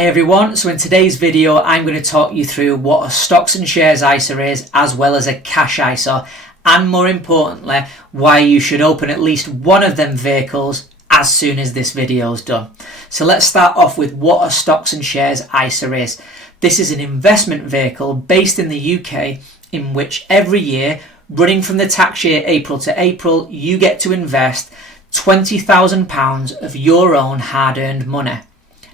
Hi everyone, so in today's video I'm going to talk you through what a stocks and shares ISA is, as well as a cash ISA, and more importantly why you should open at least one of them vehicles as soon as this video is done. So let's start off with what a stocks and shares ISA is. This is an investment vehicle based in the UK in which every year, running from the tax year April to April, you get to invest £20,000 of your own hard-earned money.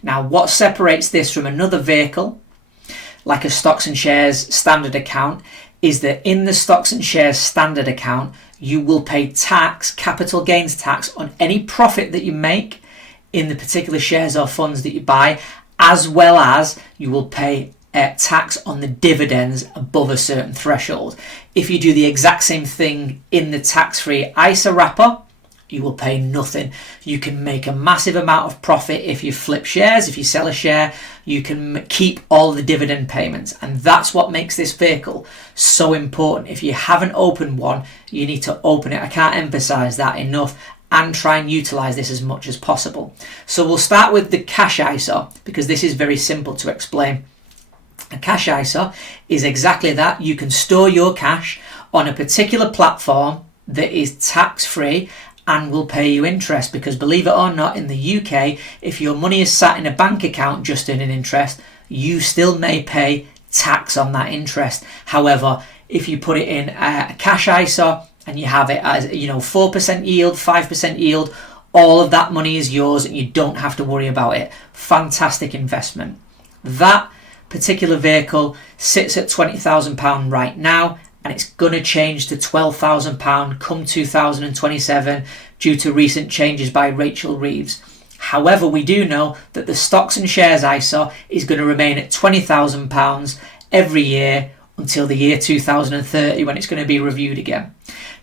Now, what separates this from another vehicle, like a stocks and shares standard account, is that in the stocks and shares standard account, you will pay tax, capital gains tax, on any profit that you make in the particular shares or funds that you buy, as well as you will pay tax on the dividends above a certain threshold. If you do the exact same thing in the tax-free ISA wrapper, you will pay nothing. You can make a massive amount of profit if you flip shares. If you sell a share, you can keep all the dividend payments. And that's what makes this vehicle so important. If you haven't opened one, you need to open it. I can't emphasize that enough, and try and utilize this as much as possible. So we'll start with the cash ISA, because this is very simple to explain. A cash ISA is exactly that. You can store your cash on a particular platform that is tax-free and will pay you interest, because believe it or not, in the UK, if your money is sat in a bank account just earning interest, you still may pay tax on that interest. However, if you put it in a cash ISA and you have it as 4% yield, 5% yield, all of that money is yours and you don't have to worry about it. Fantastic investment. That particular vehicle sits at £20,000 right now, and it's going to change to £12,000 come 2027 due to recent changes by Rachel Reeves. However, we do know that the stocks and shares ISA is going to remain at £20,000 every year until the year 2030, when it's going to be reviewed again.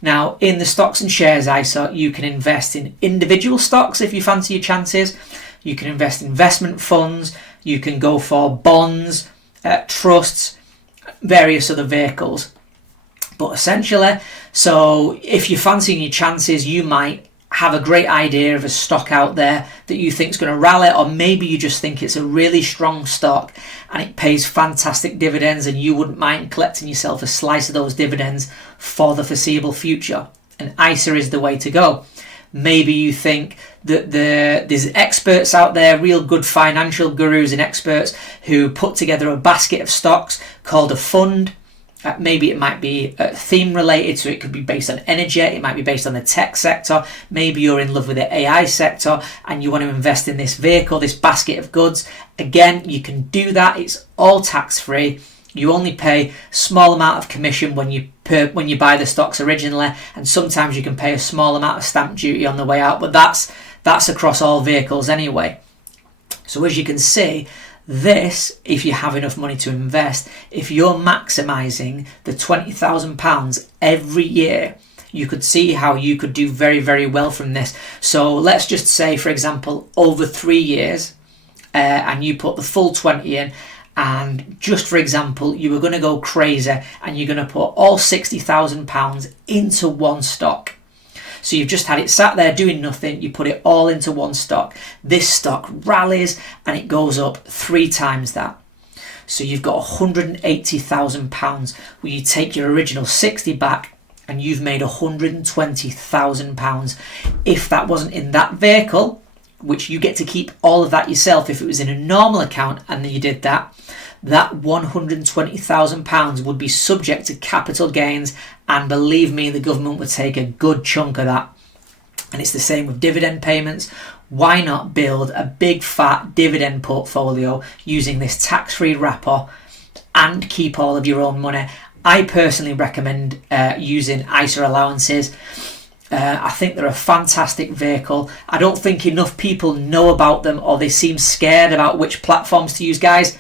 Now, in the stocks and shares ISA, you can invest in individual stocks if you fancy your chances. You can invest in investment funds. You can go for bonds, trusts, various other vehicles. But essentially, so if you're fancying your chances, you might have a great idea of a stock out there that you think is going to rally, or maybe you just think it's a really strong stock and it pays fantastic dividends and you wouldn't mind collecting yourself a slice of those dividends for the foreseeable future. And ISA is the way to go. Maybe you think that there's experts out there, real good financial gurus and experts, who put together a basket of stocks called a fund. Maybe it might be theme related, so it could be based on energy, it might be based on the tech sector. Maybe you're in love with the AI sector and you want to invest in this vehicle, this basket of goods. Again, you can do that. It's all tax free. You only pay a small amount of commission when you buy the stocks originally, and sometimes you can pay a small amount of stamp duty on the way out, but that's across all vehicles anyway. So as you can see, this, if you have enough money to invest, if you're maximising the £20,000 every year, you could see how you could do very, very well from this. So let's just say, for example, over 3 years, and you put the full 20 in, and just for example, you were going to go crazy and you're going to put all £60,000 into one stock. So you've just had it sat there doing nothing, you put it all into one stock. This stock rallies and it goes up 3 times that. So you've got £180,000 where you take your original 60 back and you've made £120,000. If that wasn't in that vehicle, which you get to keep all of that yourself, if it was in a normal account and you did that, that £120,000 would be subject to capital gains, and believe me, the government would take a good chunk of that. And it's the same with dividend payments. Why not build a big fat dividend portfolio using this tax-free wrapper and keep all of your own money? I personally recommend using ISA allowances. I think they're a fantastic vehicle. I don't think enough people know about them, or they seem scared about which platforms to use. Guys,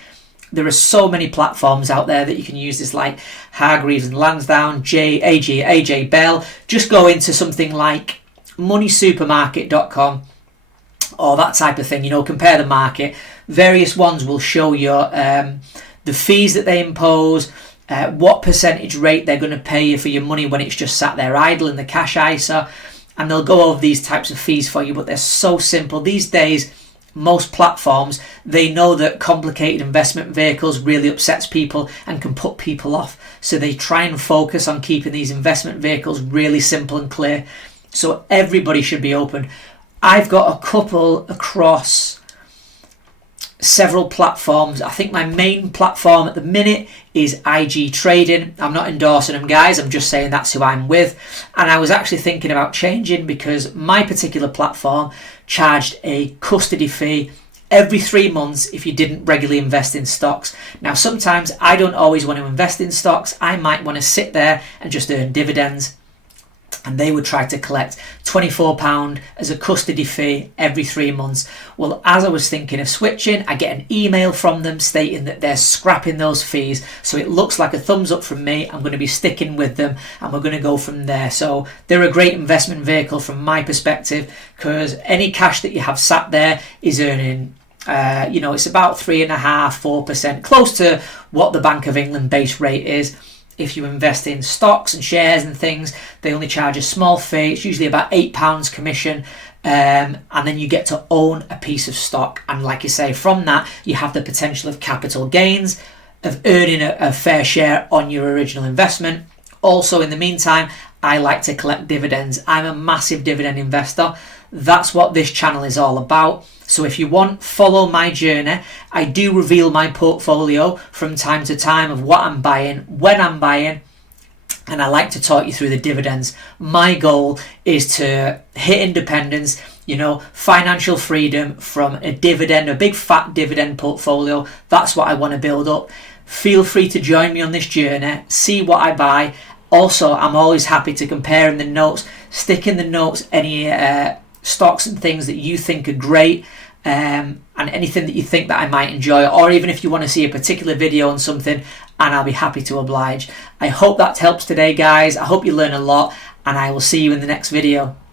there are so many platforms out there that you can use this, like Hargreaves and Lansdowne, AJ Bell. Just go into something like moneysupermarket.com or that type of thing, compare the market. Various ones will show you the fees that they impose, what percentage rate they're going to pay you for your money when it's just sat there idle in the cash ISA, and they'll go over these types of fees for you, but they're so simple. These days, most platforms, they know that complicated investment vehicles really upsets people and can put people off. So they try and focus on keeping these investment vehicles really simple and clear. So everybody should be open. I've got a couple across several platforms. I think my main platform at the minute is IG Trading. I'm not endorsing them, guys. I'm just saying that's who I'm with. And I was actually thinking about changing because my particular platform charged a custody fee every 3 months if you didn't regularly invest in stocks. Now, sometimes I don't always want to invest in stocks. I might want to sit there and just earn dividends. And they would try to collect £24 as a custody fee every 3 months. Well, as I was thinking of switching, I get an email from them stating that they're scrapping those fees. So it looks like a thumbs up from me. I'm going to be sticking with them and we're going to go from there. So they're a great investment vehicle from my perspective, because any cash that you have sat there is earning it's about 3.5–4%, close to what the Bank of England base rate is. If you invest in stocks and shares and things, they only charge a small fee. It's usually about £8 commission. And then you get to own a piece of stock. And like you say, from that, you have the potential of capital gains, of earning a fair share on your original investment. Also, in the meantime, I like to collect dividends. I'm a massive dividend investor. That's what this channel is all about. So if you want, follow my journey. I do reveal my portfolio from time to time of what I'm buying, when I'm buying, and I like to talk you through the dividends. My goal is to hit independence, financial freedom from a big fat dividend portfolio. That's what I want to build up. Feel free to join me on this journey, see what I buy. Also, I'm always happy to compare in the notes, stick in the notes any stocks and things that you think are great, and anything that you think that I might enjoy, or even if you want to see a particular video on something, and I'll be happy to oblige. I hope that helps today, guys. I hope you learn a lot, and I will see you in the next video.